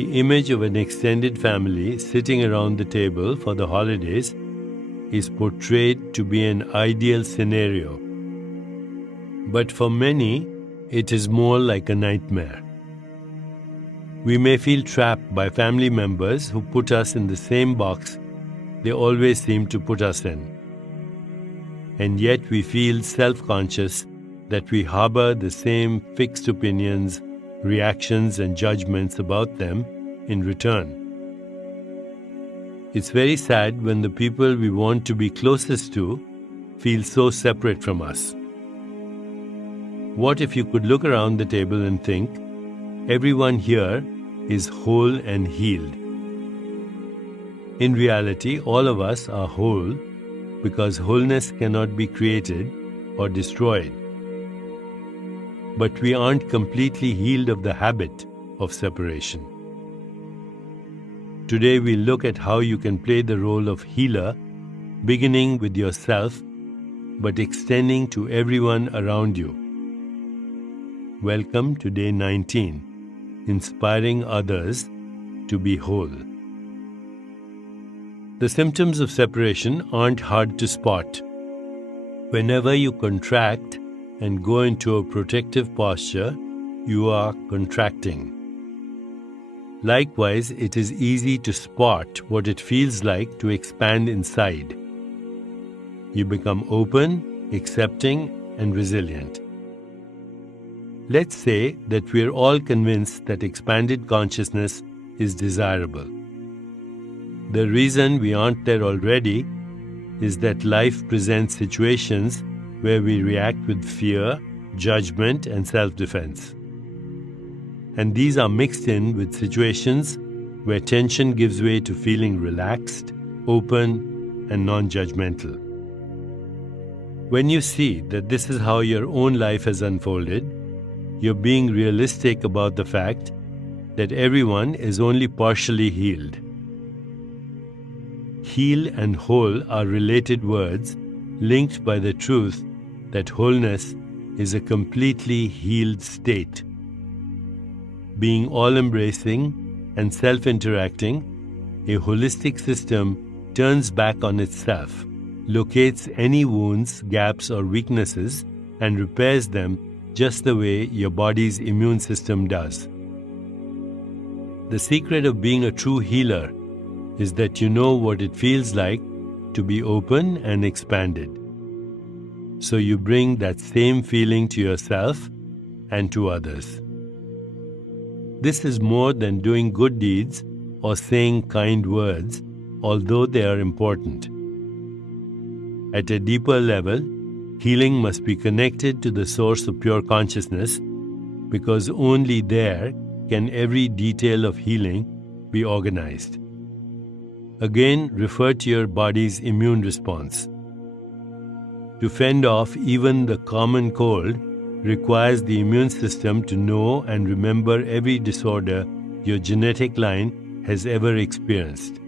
The image of an extended family sitting around the table for the holidays is portrayed to be an ideal scenario. But for many, it is more like a nightmare. We may feel trapped by family members who put us in the same box they always seem to put us in. And yet we feel self-conscious that we harbor the same fixed opinions, reactions and judgments about them in return. It's very sad when the people we want to be closest to feel so separate from us. What if you could look around the table and think, everyone here is whole and healed? In reality, all of us are whole because wholeness cannot be created or destroyed. But we aren't completely healed of the habit of separation. Today we look at how you can play the role of healer, beginning with yourself, but extending to everyone around you. Welcome to day 19, inspiring others to be whole. The symptoms of separation aren't hard to spot. Whenever you contract and go into a protective posture, you are contracting. Likewise, it is easy to spot what it feels like to expand inside. You become open, accepting, and resilient. Let's say that we are all convinced that expanded consciousness is desirable. The reason we aren't there already is that life presents situations where we react with fear, judgment, and self-defense. And these are mixed in with situations where tension gives way to feeling relaxed, open, and non-judgmental. When you see that this is how your own life has unfolded, you're being realistic about the fact that everyone is only partially healed. Heal and whole are related words linked by the truth that wholeness is a completely healed state. Being all-embracing and self-interacting, a holistic system turns back on itself, locates any wounds, gaps, or weaknesses, and repairs them just the way your body's immune system does. The secret of being a true healer is that you know what it feels like to be open and expanded. So you bring that same feeling to yourself and to others. This is more than doing good deeds or saying kind words, although they are important. At a deeper level, healing must be connected to the source of pure consciousness, because only there can every detail of healing be organized. Again, refer to your body's immune response. To fend off even the common cold requires the immune system to know and remember every disorder your genetic line has ever experienced.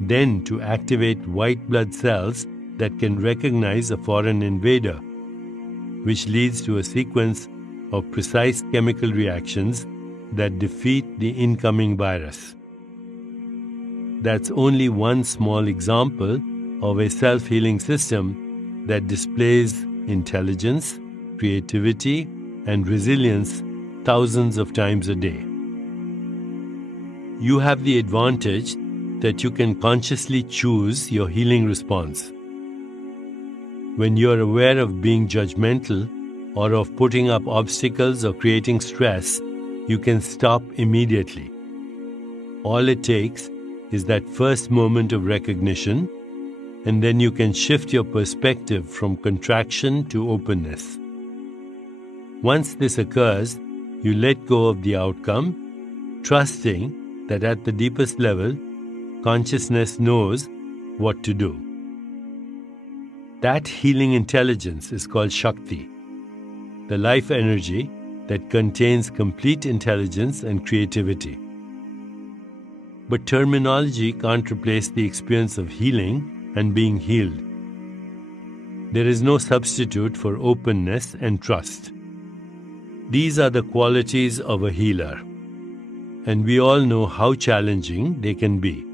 Then to activate white blood cells that can recognize a foreign invader, which leads to a sequence of precise chemical reactions that defeat the incoming virus. That's only one small example of a self-healing system that displays intelligence, creativity, and resilience thousands of times a day. You have the advantage that you can consciously choose your healing response. When you're aware of being judgmental or of putting up obstacles or creating stress, you can stop immediately. All it takes is that first moment of recognition, and then you can shift your perspective from contraction to openness. Once this occurs, you let go of the outcome, trusting that at the deepest level, consciousness knows what to do. That healing intelligence is called Shakti, the life energy that contains complete intelligence and creativity. But terminology can't replace the experience of healing and being healed. There is no substitute for openness and trust. These are the qualities of a healer. and we all know how challenging they can be.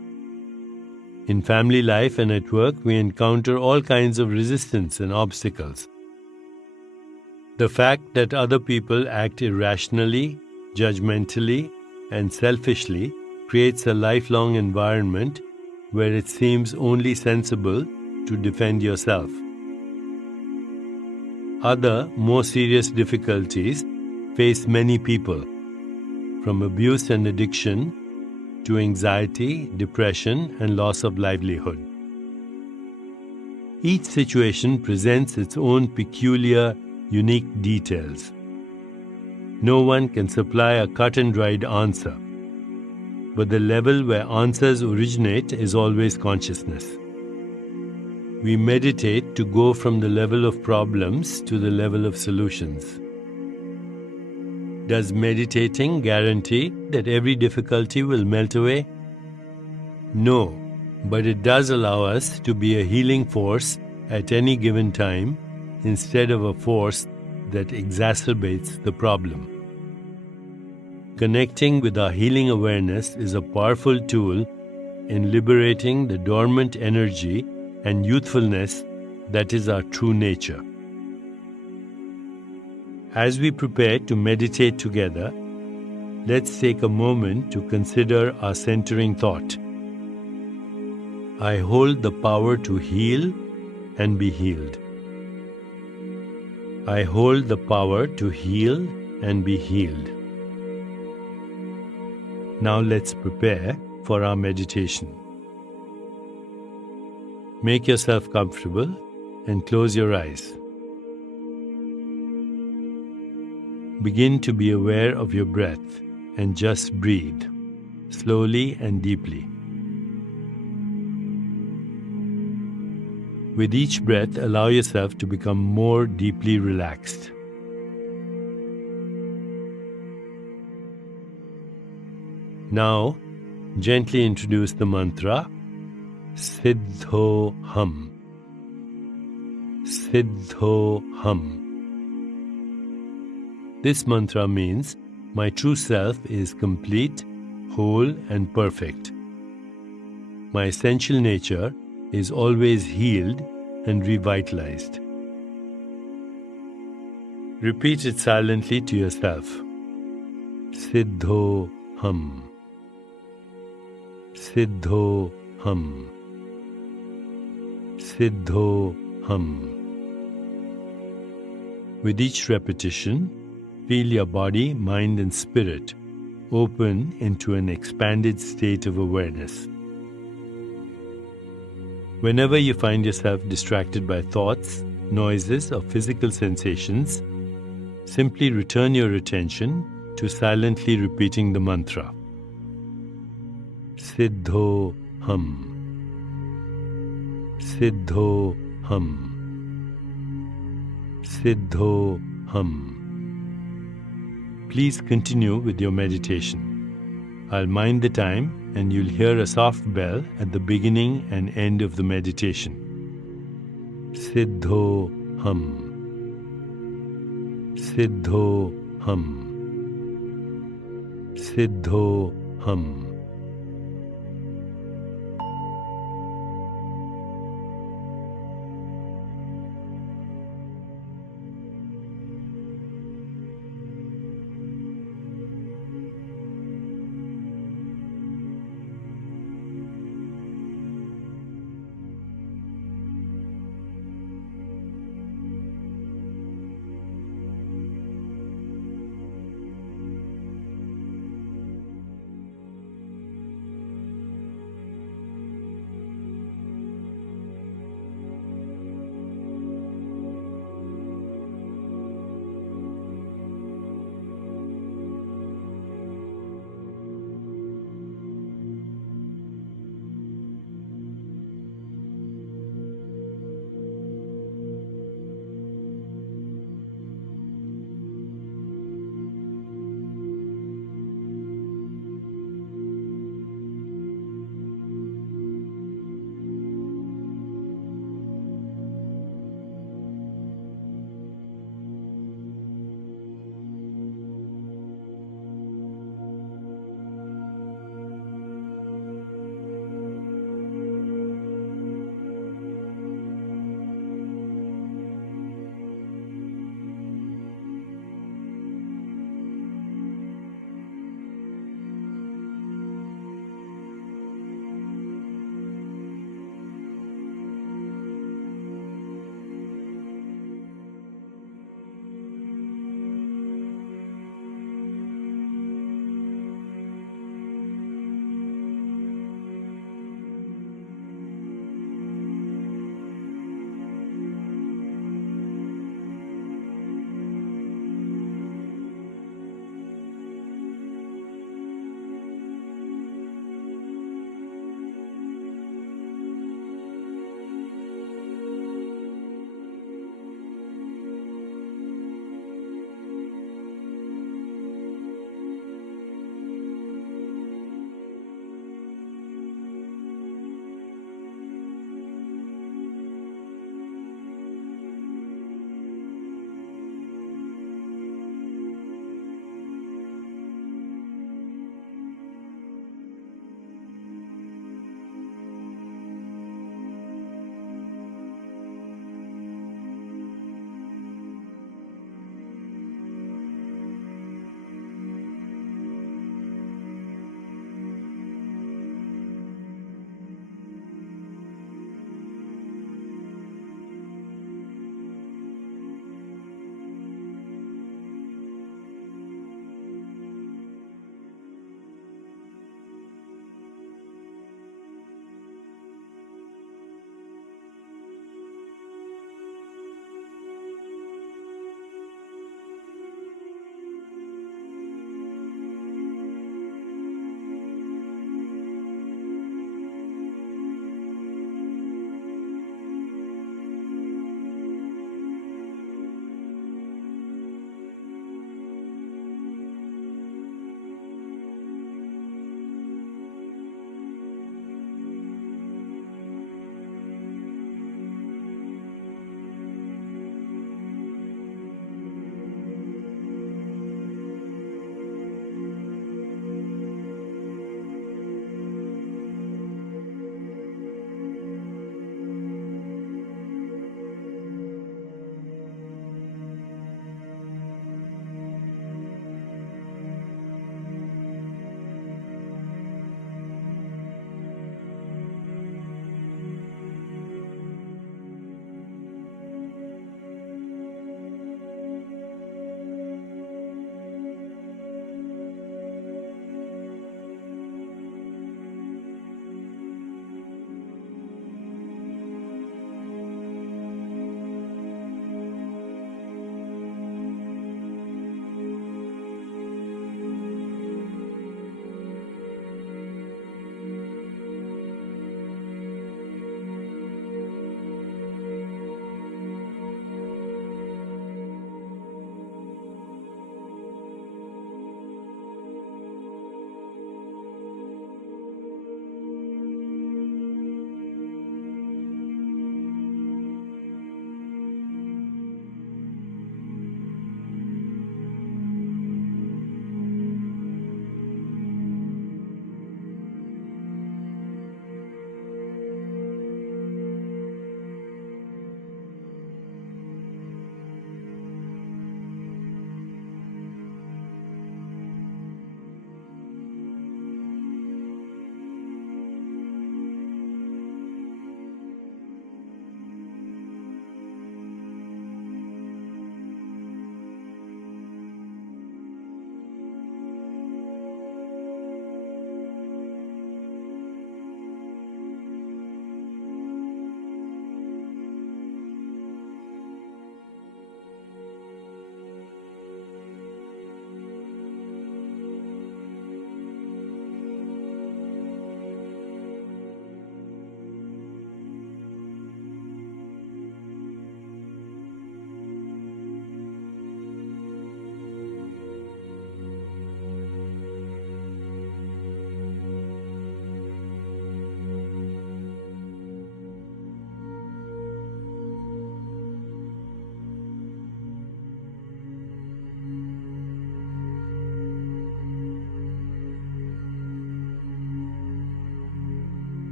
In family life and at work, we encounter all kinds of resistance and obstacles. The fact that other people act irrationally, judgmentally, and selfishly creates a lifelong environment where it seems only sensible to defend yourself. Other, more serious difficulties face many people, from abuse and addiction to anxiety, depression, and loss of livelihood. Each situation presents its own peculiar, unique details. No one can supply a cut-and-dried answer, but the level where answers originate is always consciousness. We meditate to go from the level of problems to the level of solutions. Does meditating guarantee that every difficulty will melt away? No, but it does allow us to be a healing force at any given time instead of a force that exacerbates the problem. Connecting with our healing awareness is a powerful tool in liberating the dormant energy and youthfulness that is our true nature. As we prepare to meditate together, let's take a moment to consider our centering thought. I hold the power to heal and be healed. I hold the power to heal and be healed. Now let's prepare for our meditation. Make yourself comfortable and close your eyes. Begin to be aware of your breath and just breathe, slowly and deeply. With each breath, allow yourself to become more deeply relaxed. Now, gently introduce the mantra, Siddho Hum. Siddho Hum. This mantra means, my true self is complete, whole, and perfect. My essential nature is always healed and revitalized. Repeat it silently to yourself. Siddho Hum. Siddho Hum. Siddho Hum. With each repetition, feel your body, mind, and spirit open into an expanded state of awareness. Whenever you find yourself distracted by thoughts, noises, or physical sensations, simply return your attention to silently repeating the mantra. Siddho Hum. Siddho Hum. Siddho Hum. Please continue with your meditation. I'll mind the time and you'll hear a soft bell at the beginning and end of the meditation. Siddho Hum. Siddho Hum. Siddho Hum.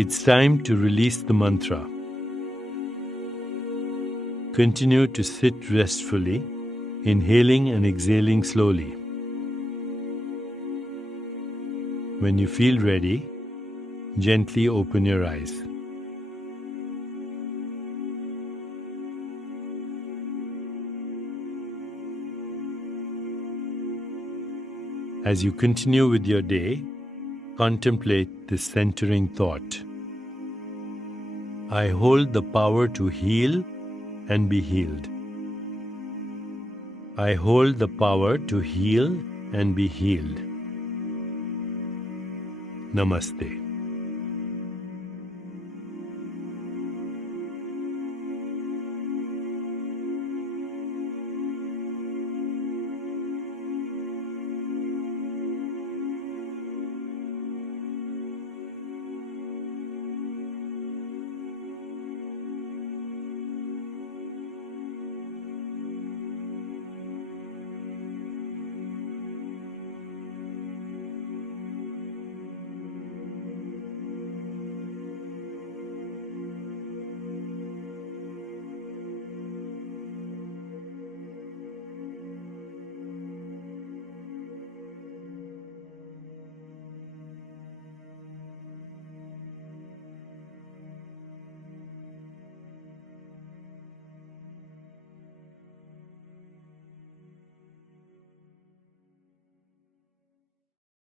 It's time to release the mantra. Continue to sit restfully, inhaling and exhaling slowly. When you feel ready, gently open your eyes. As you continue with your day, contemplate this centering thought. I hold the power to heal and be healed. I hold the power to heal and be healed. Namaste.